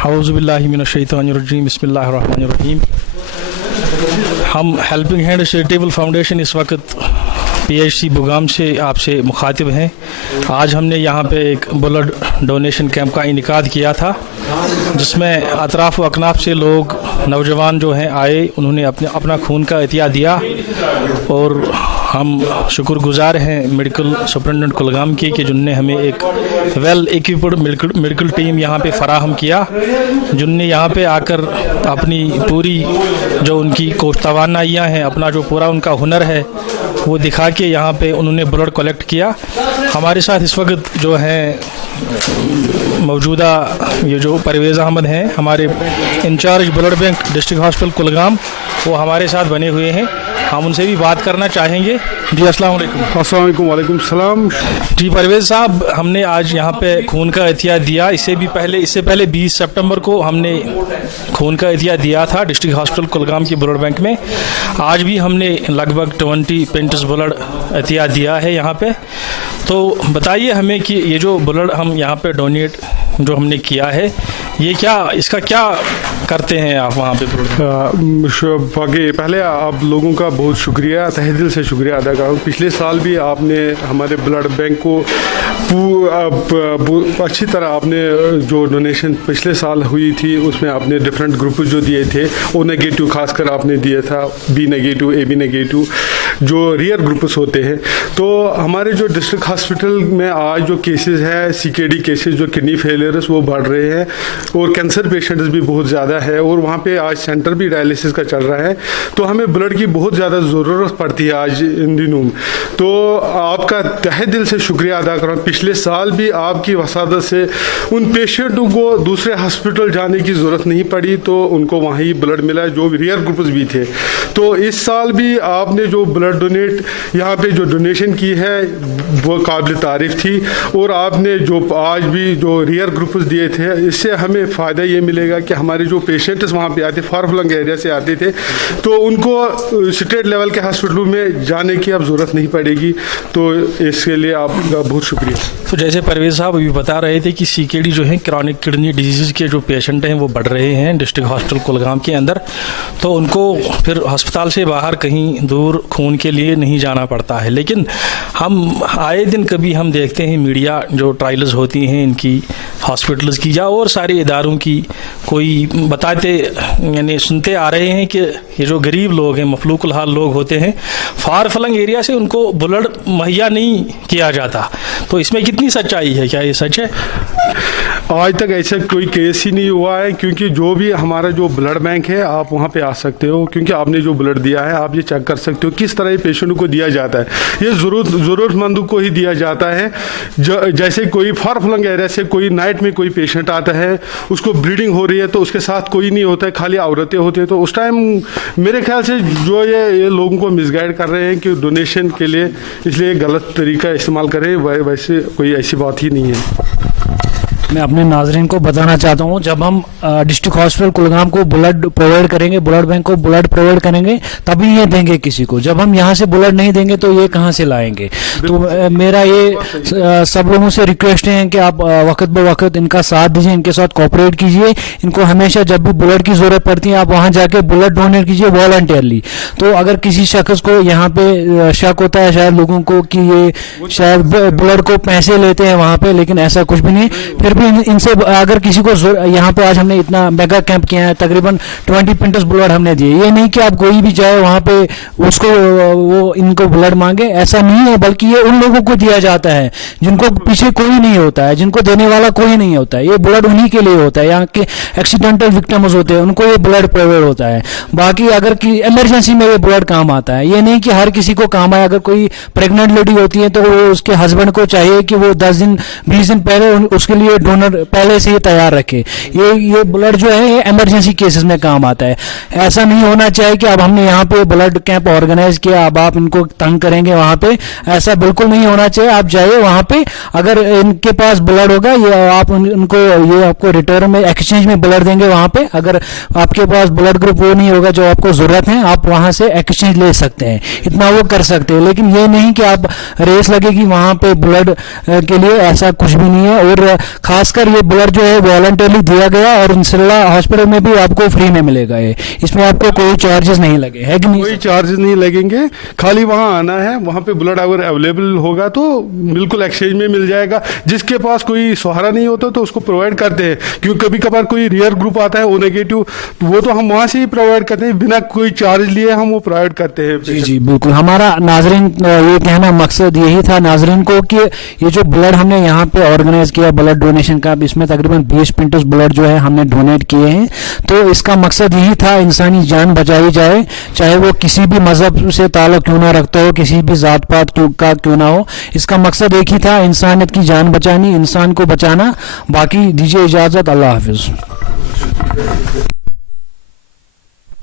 औज़ु बिल्लाहि मिनश्शैतानिर्रजीम बिस्मिल्लाहिर्रहमानिर्रहीम। हम हेल्पिंग हैंड चैरिटेबल फाउंडेशन इस वक्त PHC बुगाम से आपसे मुखातिब हैं। आज हमने यहाँ पे एक ब्लड डोनेशन कैंप का इनेकाद किया था, जिसमें अतराफ़ व अकनाफ से लोग नौजवान जो हैं आए, उन्होंने अपना खून का अतिया दिया और हम शुक्रगुजार हैं मेडिकल सुपरिटेंडेंट कुलगाम की कि जिनने हमें एक वेल इक्विप्ड मेडिकल टीम यहाँ पे फराहम किया, जिनने यहाँ पे आकर अपनी पूरी जो उनकी तवानाइयाँ हैं, अपना जो पूरा उनका हुनर है वो दिखा के यहाँ पे उन्होंने ब्लड कलेक्ट किया। हमारे साथ इस वक्त जो हैं मौजूदा ये जो परवेज़ अहमद हैं, हमारे incharge blood bank district hospital Kulgam, वो हमारे साथ बने हुए हैं। हम उनसे भी बात करना चाहेंगे। जी अस्सलाम वालेकुम। अस्सलाम वालेकुम। वालेकुम सलाम। जी परवेज़ साहब, हमने आज यहाँ पे खून का अतिया दिया। इससे पहले 20 सितंबर को हमने खून का अतिया दिया था डिस्ट्रिक्ट हॉस्पिटल कुलगाम की ब्लड बैंक में। आज भी हमने लगभग 20 पेंट्स ब्लड अतिया दिया है यहाँ पे। तो बताइए हमें कि ये जो ब्लड हम यहाँ पे डोनेट जो हमने किया है, ये इसका क्या करते हैं आप वहाँ पे? पहले आप लोगों का बहुत शुक्रिया, तहे दिल से शुक्रिया अदा कर रहा हूँ। पिछले साल भी आपने हमारे ब्लड बैंक को अच्छी तरह आपने जो डोनेशन पिछले साल हुई थी उसमें आपने डिफरेंट ग्रुप जो दिए थे, ओ नेगेटिव खासकर आपने दिया था, बी नेगेटिव, AB नेगेटिव, जो रेयर ग्रुप्स होते हैं। तो हमारे जो डिस्ट्रिक्ट हॉस्पिटल में आज जो केसेस है, CKD केसेस, जो किडनी फेलियर्स, वो बढ़ रहे हैं और कैंसर पेशेंट्स भी बहुत ज़्यादा है और वहाँ पे आज सेंटर भी डायलिसिस का चल रहा है। तो हमें ब्लड की बहुत ज़्यादा ज़रूरत पड़ती है आज इन दिनों। तो आपका तहे दिल से शुक्रिया अदा कर रहा हूँ। पिछले साल भी आपकी वसादत से उन पेशेंटों को दूसरे हॉस्पिटल जाने की ज़रूरत नहीं पड़ी, तो उनको वहीं ब्लड मिला, जो रियर ग्रुप्स भी थे। तो इस साल भी आपने जो ब्लड डोनेट यहाँ पे जो डोनेशन की है वो काबिल तारीफ़ थी, और आपने जो आज भी जो रियर ग्रुप्स दिए थे, इससे हमें फ़ायदा ये मिलेगा कि हमारे जो पेशेंट्स वहाँ पे आते, फार फ्लंग एरिया से आते थे, तो उनको स्टेट लेवल के हॉस्पिटलों में जाने की अब ज़रूरत नहीं पड़ेगी। तो इसके लिए आपका बहुत शुक्रिया। तो जैसे परवेज़ साहब अभी बता रहे थे कि CKD जो है, क्रॉनिक किडनी डिजीज़ के जो पेशेंट हैं वो बढ़ रहे हैं डिस्ट्रिक्ट हॉस्पिटल कुलगाम के अंदर, तो उनको फिर अस्पताल से बाहर कहीं दूर खून के लिए नहीं जाना पड़ता है। लेकिन हम आए दिन कभी हम देखते हैं मीडिया जो ट्रायल्स होती हैं इनकी हॉस्पिटल्स की या और सारे इदारों की, कोई बताते यानी सुनते आ रहे हैं कि ये जो गरीब लोग हैं, मफलूकुल हाल लोग होते हैं, फार फलंग एरिया से उनको ब्लड मुहैया नहीं किया जाता। तो इसमें कितनी सच्चाई है? क्या ये सच है? आज तक ऐसा कोई केस ही नहीं हुआ है, क्योंकि जो भी हमारा जो ब्लड बैंक है, आप वहाँ पे आ सकते हो, क्योंकि आपने जो ब्लड दिया है आप ये चेक कर सकते हो किस तरह ये पेशेंट को दिया जाता है। ये ज़रूरतमंदों को ही दिया जाता है। जैसे कोई फार फ्लंग एरिया से कोई नाइट में कोई पेशेंट आता है, उसको ब्लीडिंग हो रही है, तो उसके साथ कोई नहीं होता है, खाली औरतें होती हैं, तो उस टाइम मेरे ख्याल से जो ये लोगों को मिसगाइड कर रहे हैं कि डोनेशन के लिए, इसलिए गलत तरीका इस्तेमाल करें, वैसे कोई ऐसी बात ही नहीं है। मैं अपने नाज़रीन को बताना चाहता हूँ, जब हम डिस्ट्रिक्ट हॉस्पिटल कुलगाम को ब्लड प्रोवाइड करेंगे, ब्लड बैंक को ब्लड प्रोवाइड करेंगे, तभी ये देंगे किसी को। जब हम यहाँ से ब्लड नहीं देंगे तो ये कहाँ से लाएंगे? तो मेरा ये सब लोगों से रिक्वेस्ट है कि आप वक्त ब वक्त इनका साथ दीजिए, इनके साथ कोऑपरेट कीजिए। इनको हमेशा जब भी ब्लड की ज़रूरत पड़ती है, आप वहाँ जाके ब्लड डोनेट कीजिए वॉलंटियरली। तो अगर किसी शख्स को यहाँ पे शक होता है शायद लोगों को कि ये शायद ब्लड को पैसे लेते हैं वहाँ पे, लेकिन ऐसा कुछ भी नहीं। फिर इनसे अगर किसी को यहाँ पे आज हमने इतना मेगा कैंप किया है, तकरीबन 20 पेंट्स ब्लड हमने दिए। ये नहीं कि आप कोई भी जाए वहाँ पे उसको वो इनको ब्लड मांगे, ऐसा नहीं है, बल्कि ये उन लोगों को दिया जाता है जिनको पीछे कोई नहीं होता है, जिनको देने वाला कोई नहीं होता है। ये ब्लड उन्हीं के लिए होता है, यहाँ के एक्सीडेंटल विक्टिम्स होते हैं, उनको ये ब्लड प्रोवाइड होता है। बाकी अगर कि इमरजेंसी में ये ब्लड काम आता है, ये नहीं कि हर किसी को काम आए। अगर कोई प्रेग्नेंट लेडी होती है तो उसके हस्बैंड को चाहिए कि वो 10 दिन 20 दिन पहले उसके लिए डोनर पहले से ही तैयार रखे। ये ब्लड जो है ये इमरजेंसी केसेस में काम आता है। ऐसा नहीं होना चाहिए कि अब हमने यहाँ पे ब्लड कैंप ऑर्गेनाइज किया, अब आप इनको तंग करेंगे वहाँ पे, ऐसा बिल्कुल नहीं होना चाहिए। आप जाइए वहाँ पे, अगर इनके पास ब्लड होगा ये आप उनको ये आपको रिटर्न में एक्सचेंज में ब्लड देंगे वहाँ पे। अगर आपके पास ब्लड ग्रुप वो नहीं होगा जो आपको ज़रूरत है, आप वहाँ से एक्सचेंज ले सकते हैं, इतना वो कर सकते हैं। लेकिन ये नहीं कि आप रेस लगेगी वहाँ पे ब्लड के लिए, ऐसा कुछ भी नहीं है। और खास खास कर ये ब्लड जो है वॉलंटरली दिया गया और इंशाल्लाह हॉस्पिटल में भी आपको फ्री में मिलेगा ये, इसमें आपको कोई चार्जेस नहीं लगे, है कि नहीं? कोई चार्जेस नहीं लगेंगे, खाली वहाँ आना है, वहाँ पे ब्लड अगर अवेलेबल होगा तो बिल्कुल एक्सचेंज में मिल जाएगा। जिसके पास कोई सहारा नहीं होता तो उसको प्रोवाइड करते हैं, क्योंकि कभी कभार कोई रेयर ग्रुप आता है ओ नेगेटिव, वो तो हम वहाँ से ही प्रोवाइड करते हैं, बिना कोई चार्ज लिए हम वो प्रोवाइड करते हैं। जी जी बिल्कुल। हमारा नाजरीन ये कहना मकसद यही था नाजरीन को कि ये जो ब्लड हमने यहाँ पे ऑर्गेनाइज किया ब्लड डोनेशन का, इसमें तकरीबन 20 पिंटस ब्लड जो है हमने डोनेट किए हैं, तो इसका मकसद यही था इंसानी जान बचाई जाए, चाहे वो किसी भी मजहब से ताल्लुक क्यों ना रखता हो, किसी भी जात पात का क्यों ना हो, इसका मकसद एक ही था, इंसानियत की जान बचानी, इंसान को बचाना। बाकी दीजिए इजाजत, अल्लाह हाफिज।